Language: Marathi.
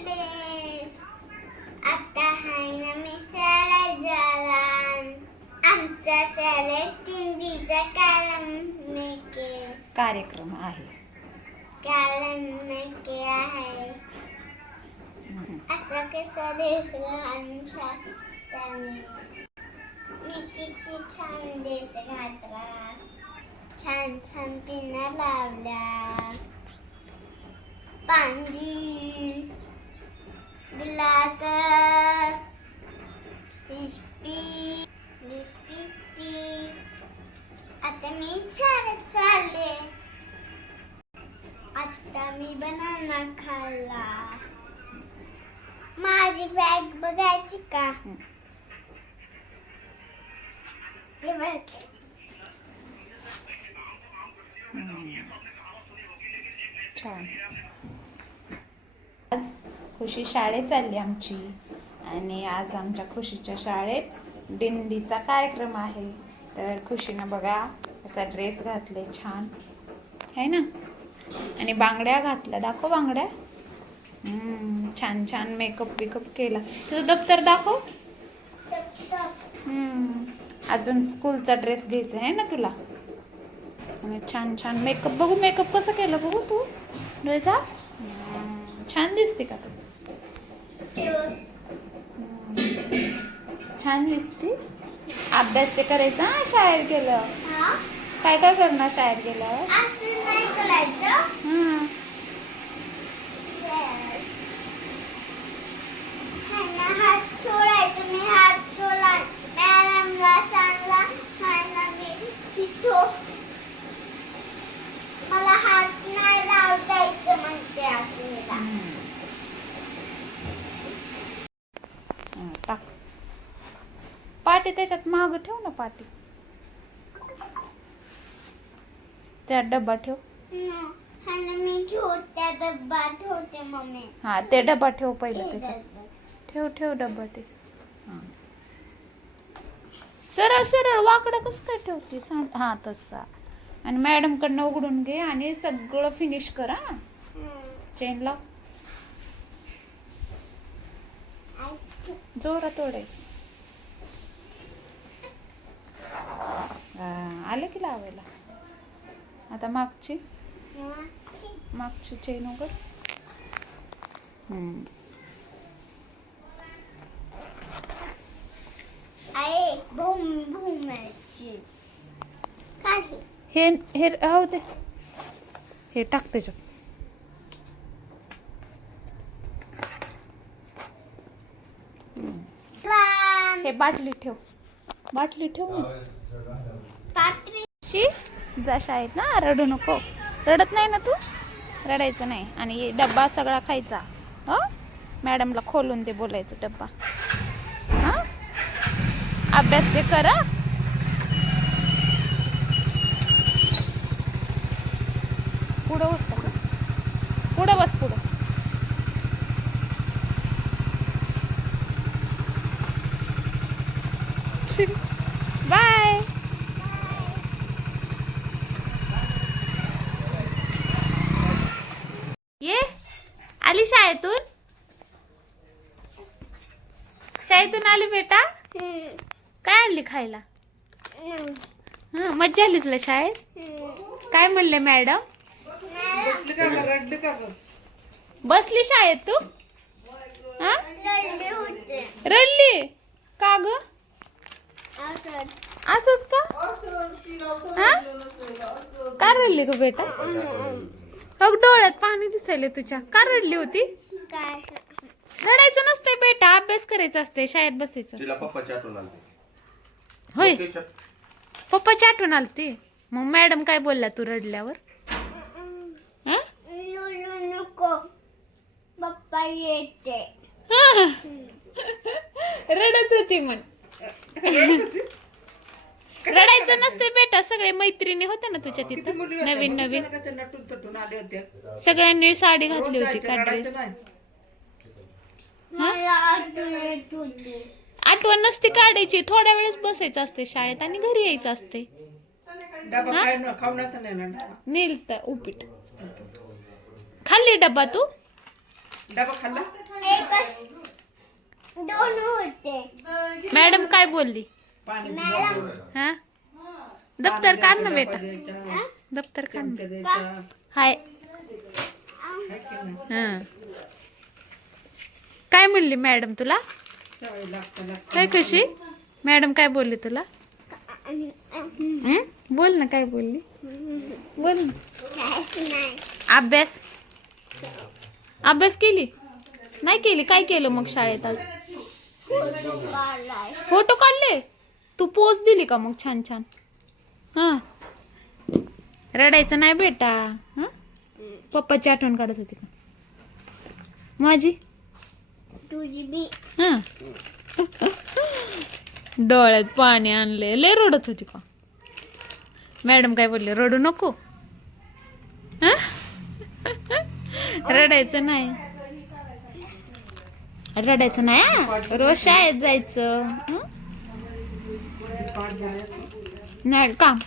फ्रेंड्स आता हाय ना मी शाळेत जाणार आमच्या शाळेत दिंडीचा कार्यक्रम कार्यक्रम आहे कार्यक्रम आहे. हम्म. असं कसं आमच्या त्याने मी किती छान ड्रेस घातला छान छान पिना लावल्या पांढरी गुलाब लिपस्टिक लिपस्टिक आता मी चालत चालले. आता मी बनाना खाल्ला. माझी बॅग बघायची का? हे बघ. छान. खुशी शाळेत चालली आमची. आणि आज आमच्या खुशीच्या शाळेत दिंडीचा कार्यक्रम आहे. तर खुशीनं बघा असा ड्रेस घातले छान. आहे ना? आणि बांगड्या घातल्या. दाखव बांगड्या. छान छान मेकअप बिकअप केला. तुझं दप्तर दाखव. अजून स्कूलचा ड्रेस घ्यायचा आहे ना तुला? आणि छान छान मेकअप बघू मेकअप कसं केलं बघू तू. ड्रेसा छान दिसते का तू? छान दिसते. अभ्यास ते करायचा? शाळेत गेलं? काय काय करणार शाळेत गेल्यावर असं नाही करायचं हम्म, Yes. ह्यांना हात सोडायचं मी हात सोडला मॅडमला सांगला ह्यांना मी तिथो मला हात नाही लावू द्यायचं म्हणते असं हम्म. हं, टाक पाटी त्याच्यात माग ठेव ना पाटी. त्यात डब्बा ठेव. हा ते डब्बा ठेव पहिलं त्याच्यात. ठेव. ठेव डब्बा ते. सरळ सरळ वाकडं कसं काय ठेवते? सांग. हा तसा. आणि मॅडम कडनं उघडून घे आणि सगळं फिनिश कर हा. चेन लाव. जोरात ओढायचं. आलं की लावायला? आता मागची? मागची चेन उघड. हे. हे राहू दे. हे टाक त्याच्यात. हे बाटली ठेव. बाटली ठेव ना पात्री. शी जा शाळेत ना रडू नको. रडत नाही ना तू? रडायचं नाही. आणि डब्बा सगळा खायचा. हो? मॅडमला खोलून दे बोलायचं डब्बा. हा? अभ्यास ते करा. पुढं बसता का पुढं बस पुढं. बाय ये? आली शाळेतून? शाळेतून आली बेटा? काय आणली खायला? हं, मज्जा आली तुला शाळेत? काय म्हणले मॅडम? बसली शाळेत तू हा होते रडली का ग असं असच का? हा? का रडली ग बेटा? अग डोळ्यात पाणी दिसायले तुझ्या. का रडली होती? काय रडायचं नसतंय बेटा अभ्यास करायचा असते शाळेत बसायचं तिला पप्पाची आठवण आली होय? पप्पाची आठवण आलती? मग मॅडम काय बोलल्या तू रडल्यावर? हं? लुलू नको पप्पा येते रडत होती? मग रडायचं नसते बेटा सगळे मैत्रिणी होत्या ना तुझ्या तिथं? नवीन नवीन. नटून तटून आले होते? सगळ्यांनी साडी घातली होती का ड्रेस आठवण नसती काढायची थोड्या वेळेस बसायचं असते शाळेत आणि घरी यायचं असते. डबा डबा? नेल तर उपीट. खाल्ली डब्बा तू? डबा खाल्ला? दोन होते. मॅडम काय बोलली? हा? दप्तर काढ ना बेटा? दप्तर काढ ना. हाय? हा. काय म्हणली मॅडम तुला? काय खुशी मॅडम काय बोलली तुला? बोल ना काय बोलली? बोल ना. अभ्यास. अभ्यास केली? नाही केली. काय केलं मग शाळेत आज? फोटो काढले? तू पोच दिली का मग छान छान? हा. रडायचं नाही बेटा हं? पप्पाची आठवण काढत होती का? माझी? तुझी बी. हा. डोळ्यात पाणी आणले लय रडत होती का? मॅडम काय बोलले रडू नको. हं? रडायचं नाही. रडायचं नाही. रोज शाळेत जायचं हं? पाठ घ्यायचं नाही काम